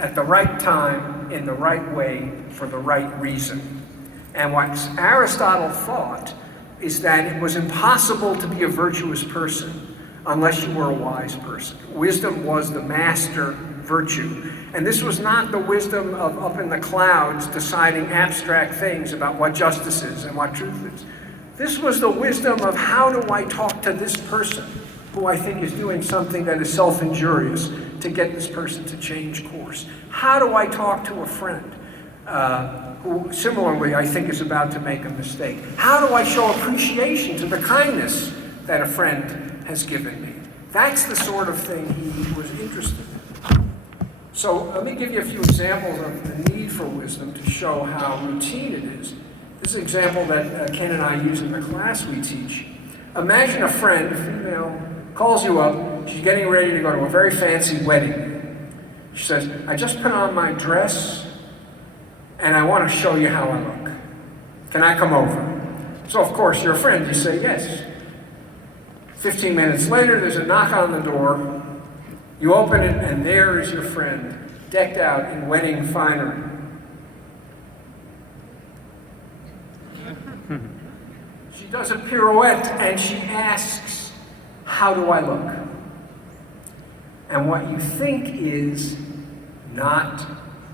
at the right time, in the right way, for the right reason. And what Aristotle thought is that it was impossible to be a virtuous person unless you were a wise person. Wisdom was the master virtue. And this was not the wisdom of up in the clouds deciding abstract things about what justice is and what truth is. This was the wisdom of how do I talk to this person who I think is doing something that is self-injurious to get this person to change course. How do I talk to a friend who similarly I think is about to make a mistake? How do I show appreciation to the kindness that a friend has given me? That's the sort of thing he was interested in. So let me give you a few examples of the need for wisdom to show how routine it is. This is an example that Ken and I use in the class we teach. Imagine a friend, a female, calls you up. She's getting ready to go to a very fancy wedding. She says, I just put on my dress and I want to show you how I look. Can I come over? So of course, you're a friend, you say yes. 15 minutes later, there's a knock on the door. You open it and there is your friend, decked out in wedding finery. She does a pirouette and she asks, how do I look? And what you think is not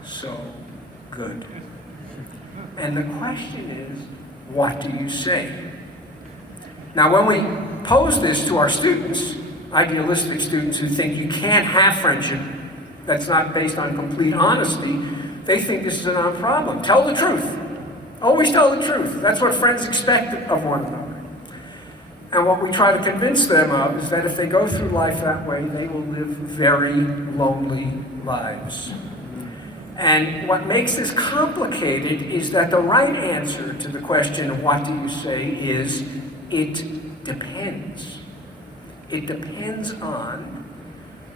so good. And the question is, what do you say? Now, when we pose this to our students, idealistic students who think you can't have friendship that's not based on complete honesty, they think this is a non-problem. Tell the truth. Always tell the truth. That's what friends expect of one another. And what we try to convince them of is that if they go through life that way, they will live very lonely lives. And what makes this complicated is that the right answer to the question of what do you say is, it depends. It depends on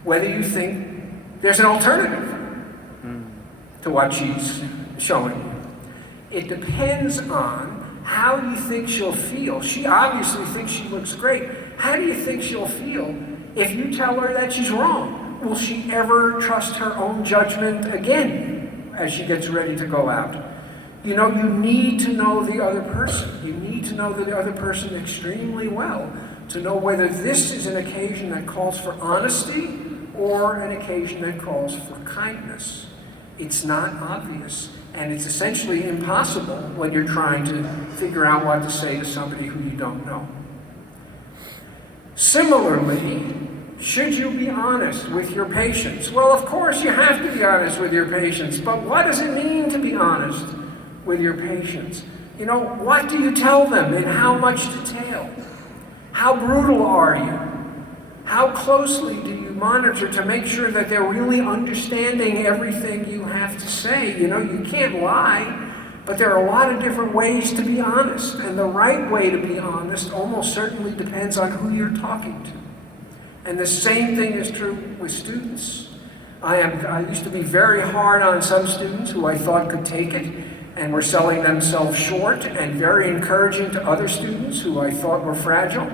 whether you think there's an alternative to what she's showing you. It depends on how you think she'll feel. She obviously thinks she looks great. How do you think she'll feel if you tell her that she's wrong? Will she ever trust her own judgment again as she gets ready to go out? You know, you need to know the other person. You need to know the other person extremely well to know whether this is an occasion that calls for honesty or an occasion that calls for kindness. It's not obvious, and it's essentially impossible when you're trying to figure out what to say to somebody who you don't know. Similarly, should you be honest with your patients? Well, of course you have to be honest with your patients, but what does it mean to be honest with your patients? You know, what do you tell them? In how much detail? How brutal are you? How closely do you monitor to make sure that they're really understanding everything you have to say? You know, you can't lie, but there are a lot of different ways to be honest, and the right way to be honest almost certainly depends on who you're talking to. And the same thing is true with students. I used to be very hard on some students who I thought could take it and were selling themselves short, and very encouraging to other students who I thought were fragile.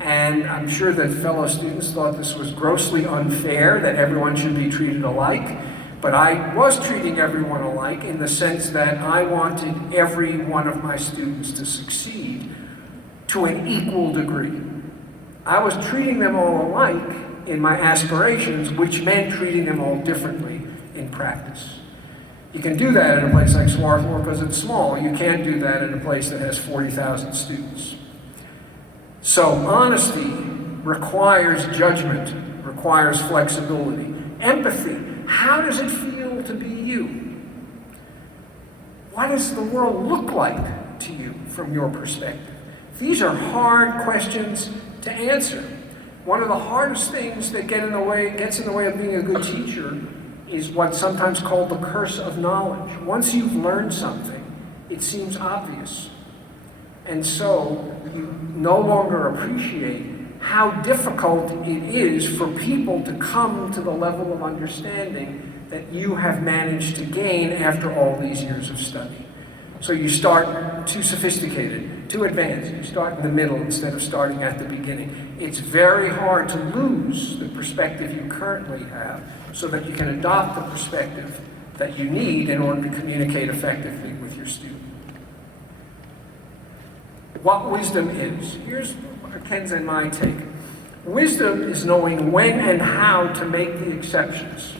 And I'm sure that fellow students thought this was grossly unfair, that everyone should be treated alike. But I was treating everyone alike in the sense that I wanted every one of my students to succeed to an equal degree. I was treating them all alike in my aspirations, which meant treating them all differently in practice. You can do that in a place like Schwartz because it's small. You can't do that in a place that has 40,000 students. So honesty requires judgment, requires flexibility. Empathy, how does it feel to be you? What does the world look like to you from your perspective? These are hard questions to answer. One of the hardest things that gets in the way of being a good teacher is what's sometimes called the curse of knowledge. Once you've learned something, it seems obvious. And so you no longer appreciate how difficult it is for people to come to the level of understanding that you have managed to gain after all these years of study. So you start too sophisticated, too advanced. You start in the middle instead of starting at the beginning. It's very hard to lose the perspective you currently have so that you can adopt the perspective that you need in order to communicate effectively with your student. What wisdom is. Here's Ken's and my take. Wisdom is knowing when and how to make the exceptions.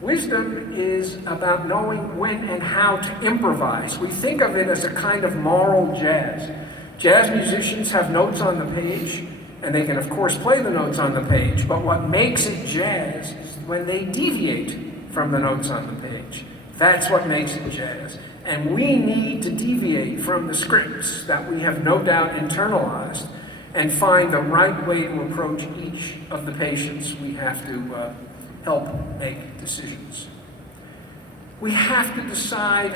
Wisdom is about knowing when and how to improvise. We think of it as a kind of moral jazz. Jazz musicians have notes on the page, and they can of course play the notes on the page, but what makes it jazz is when they deviate from the notes on the page. That's what makes it jazz. And we need to deviate from the scripts that we have no doubt internalized and find the right way to approach each of the patients we have to help make decisions. We have to decide.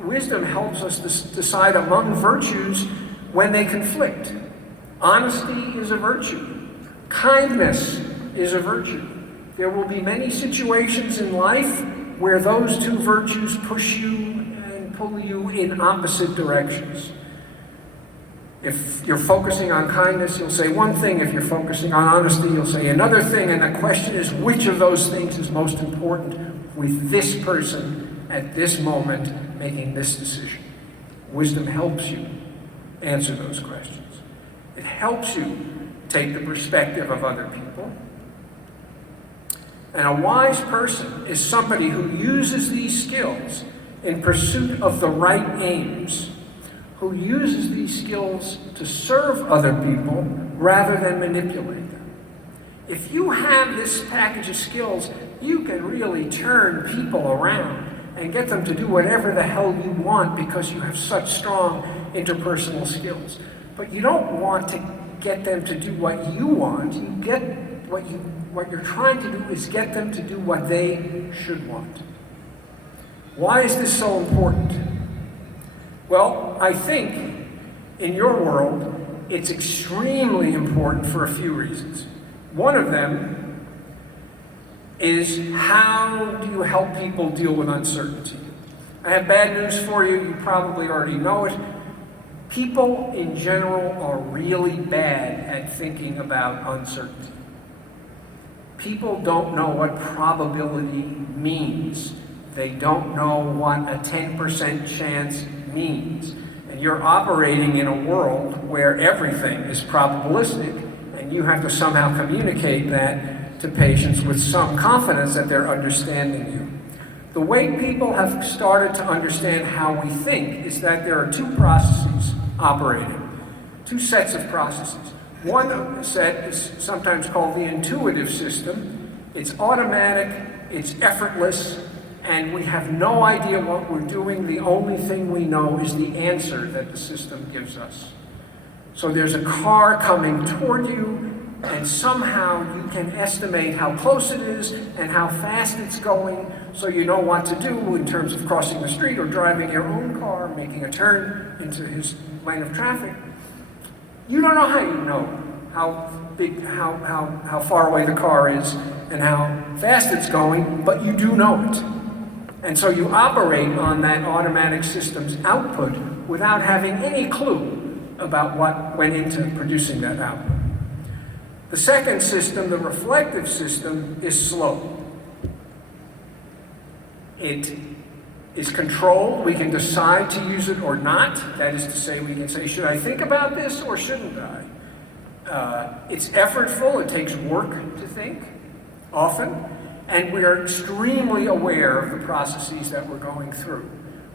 Wisdom helps us decide among virtues when they conflict. Honesty is a virtue. Kindness is a virtue. There will be many situations in life where those two virtues push you and pull you in opposite directions. If you're focusing on kindness, you'll say one thing. If you're focusing on honesty, you'll say another thing. And the question is, which of those things is most important with this person at this moment making this decision? Wisdom helps you answer those questions. It helps you take the perspective of other people. And a wise person is somebody who uses these skills in pursuit of the right aims, who uses these skills to serve other people rather than manipulate them. If you have this package of skills, you can really turn people around and get them to do whatever the hell you want because you have such strong interpersonal skills. But you don't want to get them to do what you want. You get what you're trying to do is get them to do what they should want. Why is this so important? Well, I think in your world, it's extremely important for a few reasons. One of them is, how do you help people deal with uncertainty? I have bad news for you. You probably already know it. People in general are really bad at thinking about uncertainty. People don't know what probability means. They don't know what a 10% chance means. And you're operating in a world where everything is probabilistic, and you have to somehow communicate that to patients with some confidence that they're understanding you. The way people have started to understand how we think is that there are two processes operating, two sets of processes. One set is sometimes called the intuitive system. It's automatic, it's effortless, and we have no idea what we're doing. The only thing we know is the answer that the system gives us. So there's a car coming toward you, and somehow you can estimate how close it is and how fast it's going, so you know what to do in terms of crossing the street or driving your own car, making a turn into his lane of traffic. You don't know how you know how far away the car is and how fast it's going, but you do know it. And so you operate on that automatic system's output without having any clue about what went into producing that output. The second system, the reflective system, is slow. It is controlled. We can decide to use it or not. That is to say, we can say, should I think about this or shouldn't I? It's effortful. It takes work to think, often. And we are extremely aware of the processes that we're going through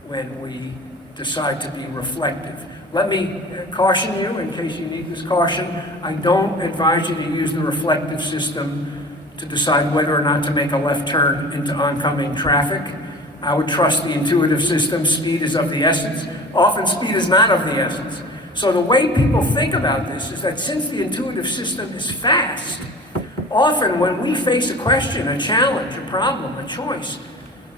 when we decide to be reflective. Let me caution you, in case you need this caution, I don't advise you to use the reflective system to decide whether or not to make a left turn into oncoming traffic. I would trust the intuitive system. Speed is of the essence. Often speed is not of the essence. So the way people think about this is that since the intuitive system is fast, often when we face a question, a challenge, a problem, a choice,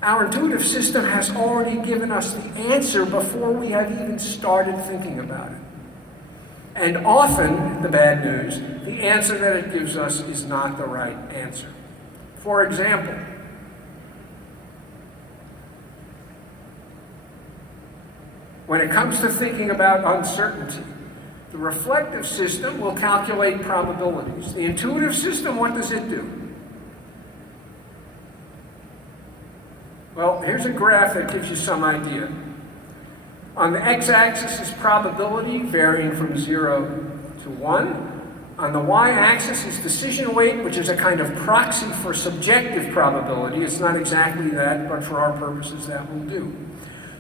our intuitive system has already given us the answer before we have even started thinking about it. And often, the bad news, the answer that it gives us is not the right answer. For example, when it comes to thinking about uncertainty, the reflective system will calculate probabilities. The intuitive system, what does it do? Well, here's a graph that gives you some idea. On the x-axis is probability, varying from 0 to 1. On the y-axis is decision weight, which is a kind of proxy for subjective probability. It's not exactly that, but for our purposes that will do.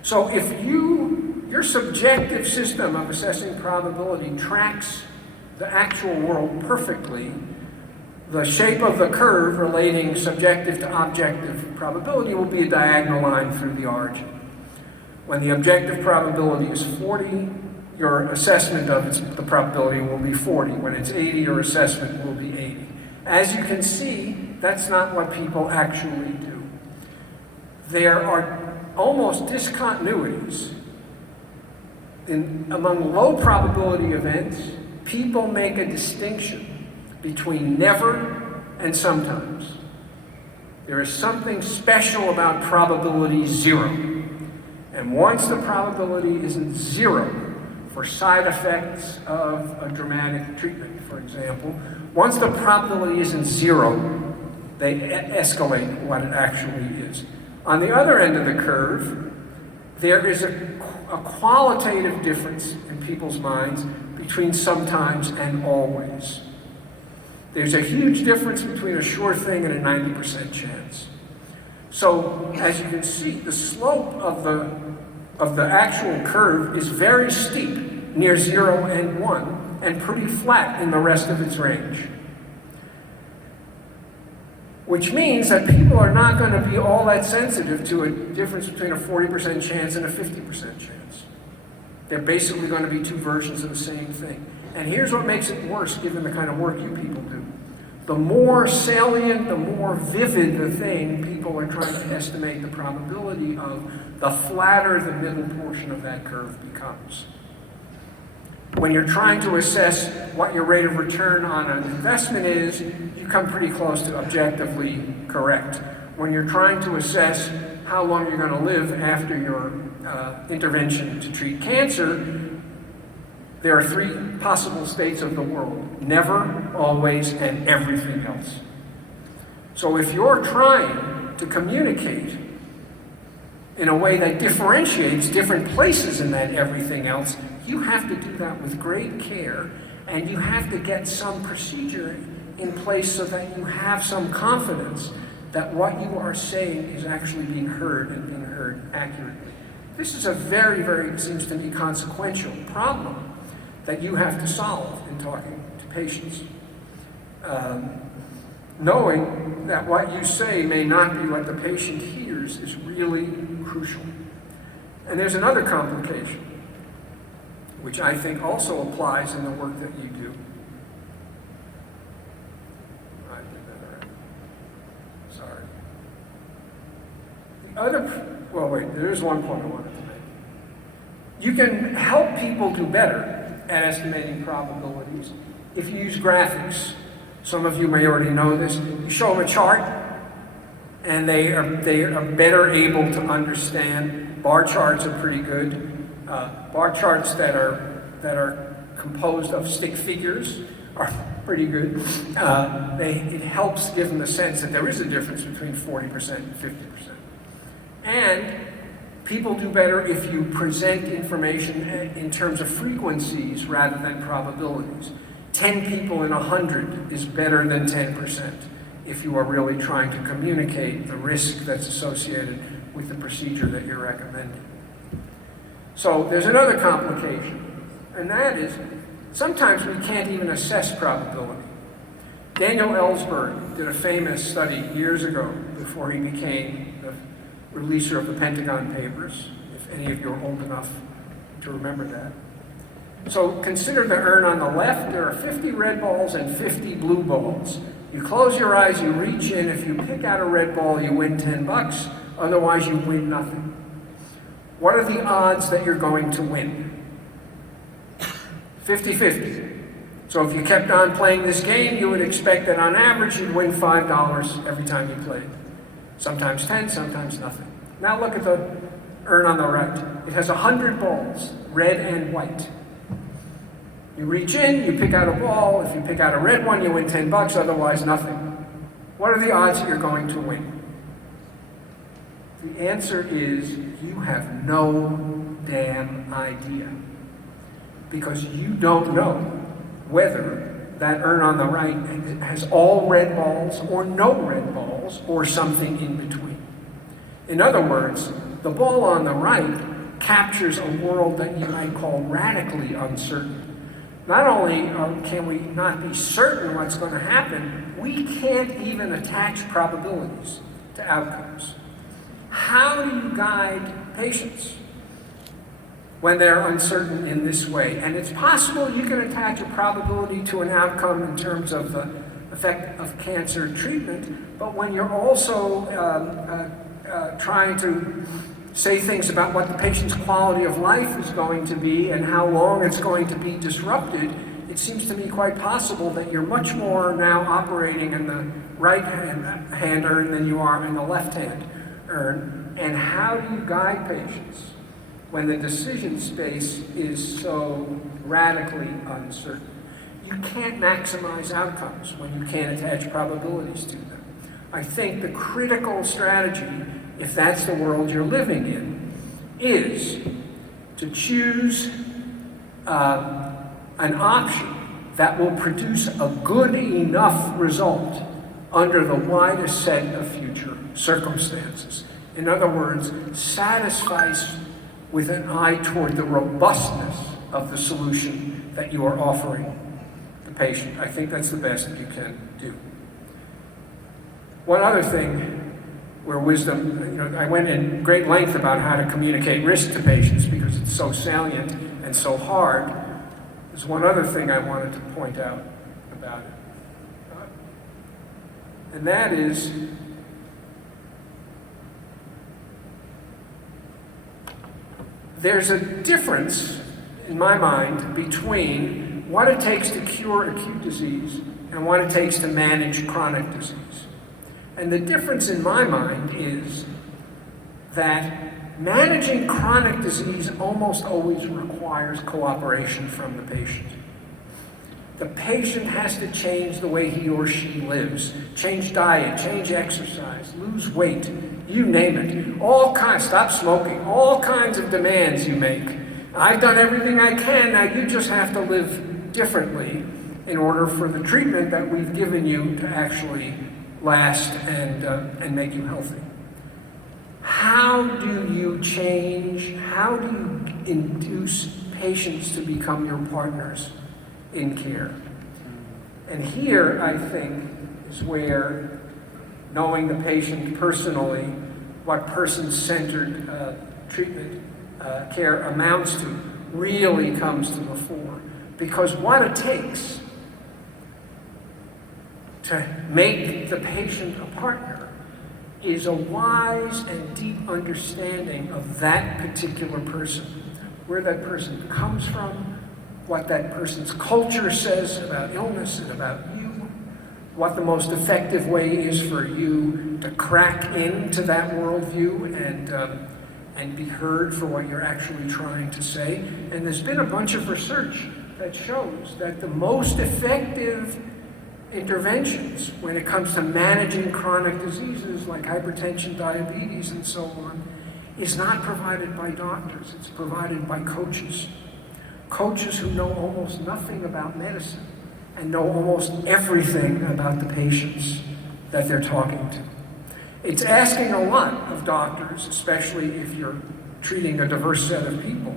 So if your subjective system of assessing probability tracks the actual world perfectly, the shape of the curve relating subjective to objective probability will be a diagonal line through the origin. When the objective probability is 40, your assessment of the probability will be 40. When it's 80, your assessment will be 80. As you can see, that's not what people actually do. There are almost discontinuities. Among low probability events, people make a distinction between never and sometimes. There is something special about probability 0. And once the probability isn't 0, for side effects of a dramatic treatment, for example, once the probability isn't 0, they escalate what it actually is. On the other end of the curve, there is a qualitative difference in people's minds between sometimes and always. There's a huge difference between a sure thing and a 90% chance. So, as you can see, the slope of the actual curve is very steep near 0 and 1, and pretty flat in the rest of its range. Which means that people are not going to be all that sensitive to a difference between a 40% chance and a 50% chance. They're basically going to be two versions of the same thing. And here's what makes it worse, given the kind of work you people do. The more salient, the more vivid the thing people are trying to estimate the probability of, the flatter the middle portion of that curve becomes. When you're trying to assess what your rate of return on an investment is, you come pretty close to objectively correct. When you're trying to assess how long you're going to live after your intervention to treat cancer, there are three possible states of the world: never, always, and everything else. So if you're trying to communicate in a way that differentiates different places in that everything else, you have to do that with great care, and you have to get some procedure in place so that you have some confidence that what you are saying is actually being heard and being heard accurately. This is a very, very, it seems to me, consequential problem that you have to solve in talking to patients. Knowing that what you say may not be what the patient hears is really crucial. And there's another complication, which I think also applies in the work that you do. I did that already. Sorry. The other, well, wait, there's one point I wanted to make. You can help people do better at estimating probabilities if you use graphics. Some of you may already know this. You show them a chart, and they are better able to understand. Bar charts are pretty good. Bar charts that are composed of stick figures are pretty good. It helps give them the sense that there is a difference between 40% and 50%. And people do better if you present information in terms of frequencies rather than probabilities. 10 people in 100 is better than 10% if you are really trying to communicate the risk that's associated with the procedure that you're recommending. So there's another complication, and that is sometimes we can't even assess probability. Daniel Ellsberg did a famous study years ago before he became the releaser of the Pentagon Papers, if any of you are old enough to remember that. So consider the urn on the left. There are 50 red balls and 50 blue balls. You close your eyes, you reach in. If you pick out a red ball, you win $10. Otherwise, you win nothing. What are the odds that you're going to win? 50-50. So if you kept on playing this game, you would expect that on average you'd win $5 every time you played. Sometimes 10, sometimes nothing. Now look at the urn on the right. It has 100 balls, red and white. You reach in, you pick out a ball. If you pick out a red one, you win $10, otherwise nothing. What are the odds that you're going to win? The answer is you have no damn idea. Because you don't know whether that urn on the right has all red balls or no red balls or something in between. In other words, the ball on the right captures a world that you might call radically uncertain. Not only can we not be certain what's going to happen, we can't even attach probabilities to outcomes. How do you guide patients when they're uncertain in this way? And it's possible you can attach a probability to an outcome in terms of the effect of cancer treatment, but when you're also trying to say things about what the patient's quality of life is going to be and how long it's going to be disrupted, it seems to me quite possible that you're much more now operating in the right hand urn than you are in the left hand urn. And how do you guide patients when the decision space is so radically uncertain? You can't maximize outcomes when you can't attach probabilities to them. I think the critical strategy, if that's the world you're living in, is to choose an option that will produce a good enough result under the widest set of future circumstances. In other words, satisfies with an eye toward the robustness of the solution that you are offering the patient. I think that's the best you can do. One other thing where wisdom, I went in great length about how to communicate risk to patients because it's so salient and so hard. There's one other thing I wanted to point out about it. And that is there's a difference, in my mind, between what it takes to cure acute disease and what it takes to manage chronic disease. And the difference in my mind is that managing chronic disease almost always requires cooperation from the patient. The patient has to change the way he or she lives, change diet, change exercise, lose weight, you name it. All kinds, stop smoking, all kinds of demands you make. I've done everything I can, now you just have to live differently in order for the treatment that we've given you to actually last and make you healthy. How do you change, how do you induce patients to become your partners in care? And here, I think, is where knowing the patient personally, what person-centered treatment care amounts to, really comes to the fore. Because what it takes to make the patient a partner is a wise and deep understanding of that particular person, where that person comes from, what that person's culture says about illness and about you, what the most effective way is for you to crack into that worldview and be heard for what you're actually trying to say. And there's been a bunch of research that shows that the most effective interventions when it comes to managing chronic diseases like hypertension, diabetes, and so on, is not provided by doctors, it's provided by coaches. Coaches who know almost nothing about medicine and know almost everything about the patients that they're talking to. It's asking a lot of doctors, especially if you're treating a diverse set of people.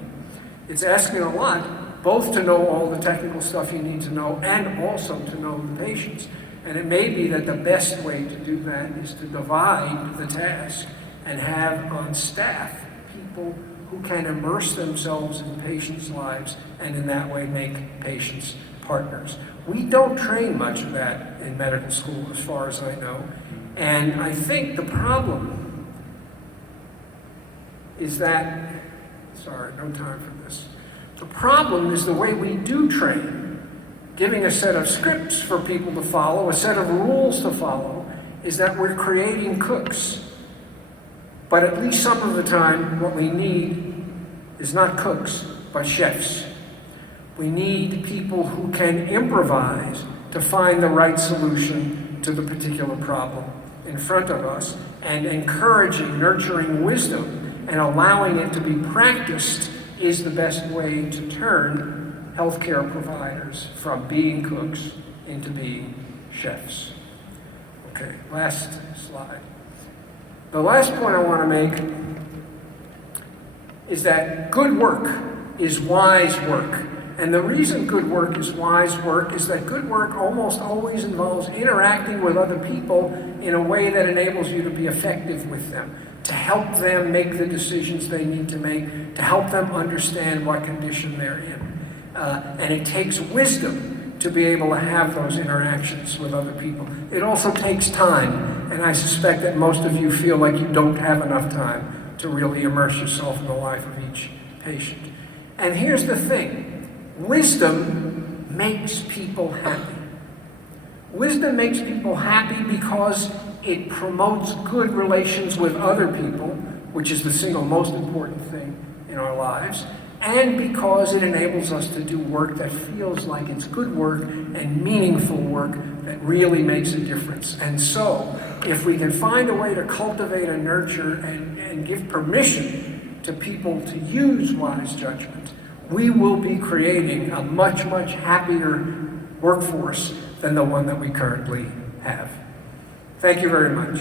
It's asking a lot both to know all the technical stuff you need to know and also to know the patients. And it may be that the best way to do that is to divide the task and have on staff people who can immerse themselves in patients' lives and in that way make patients partners. We don't train much of that in medical school as far as I know. And I think the problem is that, sorry, no time for this. The problem is the way we do train, giving a set of scripts for people to follow, a set of rules to follow, is that we're creating cooks. But at least some of the time, what we need is not cooks, but chefs. We need people who can improvise to find the right solution to the particular problem in front of us. and encouraging, nurturing wisdom and allowing it to be practiced is the best way to turn healthcare providers from being cooks into being chefs. Okay, last slide. The last point I want to make is that good work is wise work. And the reason good work is wise work is that good work almost always involves interacting with other people in a way that enables you to be effective with them, to help them make the decisions they need to make, to help them understand what condition they're in. And it takes wisdom to be able to have those interactions with other people. It also takes time, and I suspect that most of you feel like you don't have enough time to really immerse yourself in the life of each patient. And here's the thing. Wisdom makes people happy. Wisdom makes people happy because it promotes good relations with other people, which is the single most important thing in our lives, and because it enables us to do work that feels like it's good work and meaningful work that really makes a difference. And so, if we can find a way to cultivate and nurture and give permission to people to use wise judgment, we will be creating a much, much happier workforce than the one that we currently have. Thank you very much.